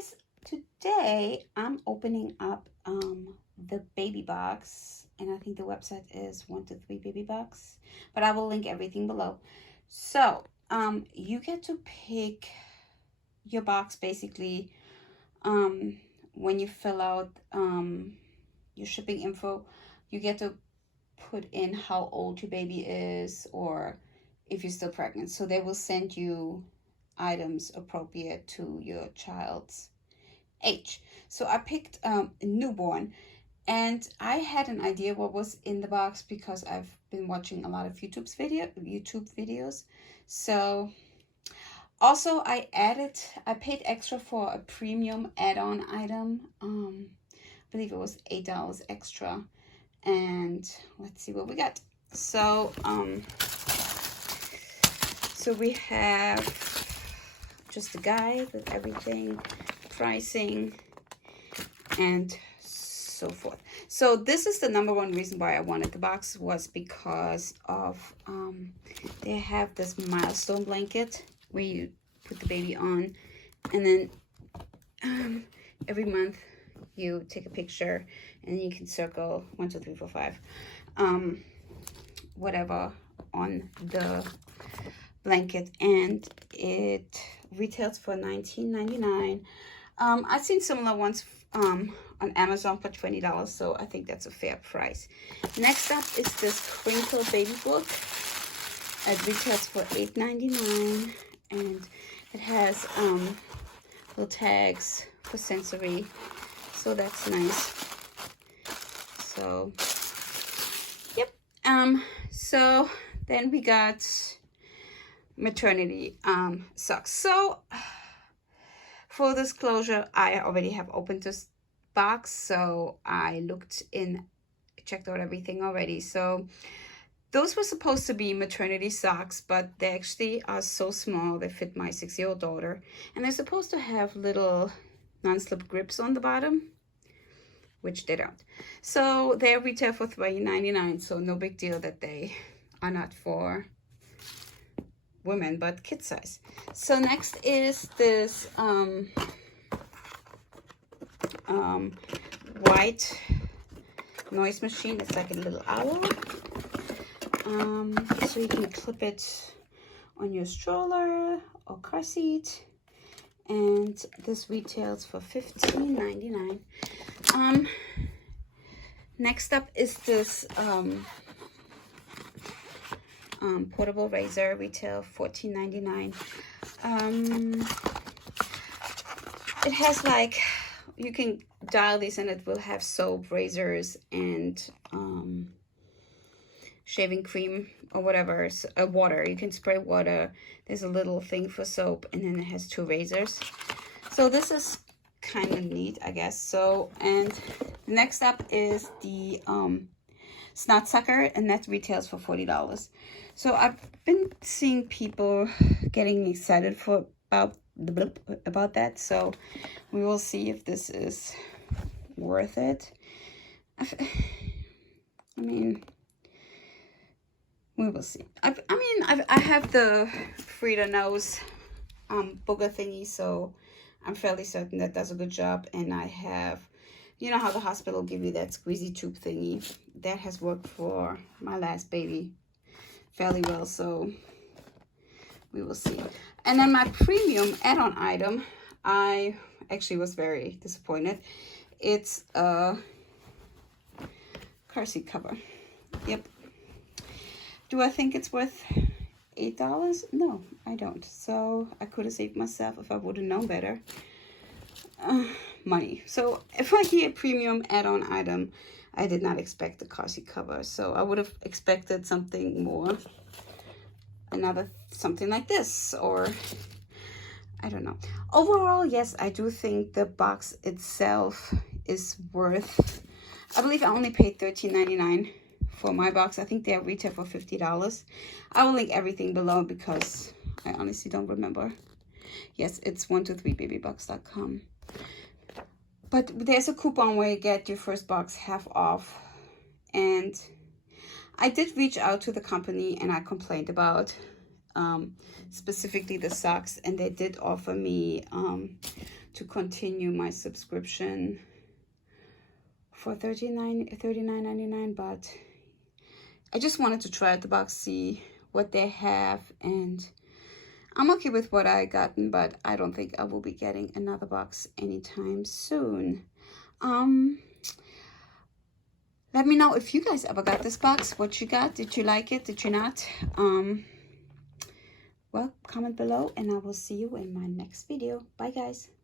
guys, today I'm opening up the baby box, and I think the website is 123 baby box, but I will link everything below. So you get to pick your box basically when you fill out your shipping info. You get to put in how old your baby is or if you're still pregnant, so they will send you items appropriate to your child's age. So I picked a newborn, and I had an idea what was in the box because I've been watching a lot of YouTube videos. So also I paid extra for a premium add-on item. I believe it was $8 extra. And let's see what we got. So so we have just a guide with everything, pricing, and so forth. So this is the number one reason why I wanted the box, was because of they have this milestone blanket where you put the baby on, and then every month you take a picture and you can circle 1 2 3 4 5 whatever on the blanket, and it retails for $19.99. I've seen similar ones on Amazon for $20, so I think that's a fair price. Next up is this Crinkle Baby Book. It retails for $8.99, and it has little tags for sensory, so that's nice. So yep. So then we got maternity socks. So full disclosure, I already have opened this box, so I checked out everything already. So those were supposed to be maternity socks, but they actually are so small. They fit my 6-year-old daughter, and they're supposed to have little non-slip grips on the bottom, which they don't. So they retail for $3.99, so no big deal that they are not for women, but kid size. So next is this white noise machine. It's like a little owl. So you can clip it on your stroller or car seat, and this retails for $15.99. Next up is this portable razor, retail $14.99. It has like, you can dial this and it will have soap, razors, and shaving cream or whatever, water. You can spray water. There's a little thing for soap, and then it has 2 razors. So this is kind of neat, I guess. So, and next up is the snot sucker, and that retails for $40. So I've been seeing people getting excited about that, so we will see if this is worth it. I mean, we will see. I have the Frida Nose booger thingy, so I'm fairly certain that does a good job. And I have, you know how the hospital give you that squeezy tube thingy? That has worked for my last baby fairly well, so we will see. And then my premium add-on item, I actually was very disappointed. It's a car seat cover. Yep. Do I think it's worth $8? No, I don't. So I could have saved myself if I would have known better. Money. So if I hear premium add-on item, I did not expect the car seat cover. So I would have expected something more, something like this, or I don't know. Overall, yes, I do think the box itself is worth, I believe I only paid $13.99 for my box. I think they are retail for $50. I will link everything below because I honestly don't remember. Yes, it's 123babybox.com. But there's a coupon where you get your first box half off. And I did reach out to the company and I complained about specifically the socks, and they did offer me to continue my subscription for $39.99, but I just wanted to try out the box, see what they have, and I'm okay with what I gotten, but I don't think I will be getting another box anytime soon. Let me know if you guys ever got this box, what you got. Did you like it? Did you not? Well, comment below, and I will see you in my next video. Bye, guys.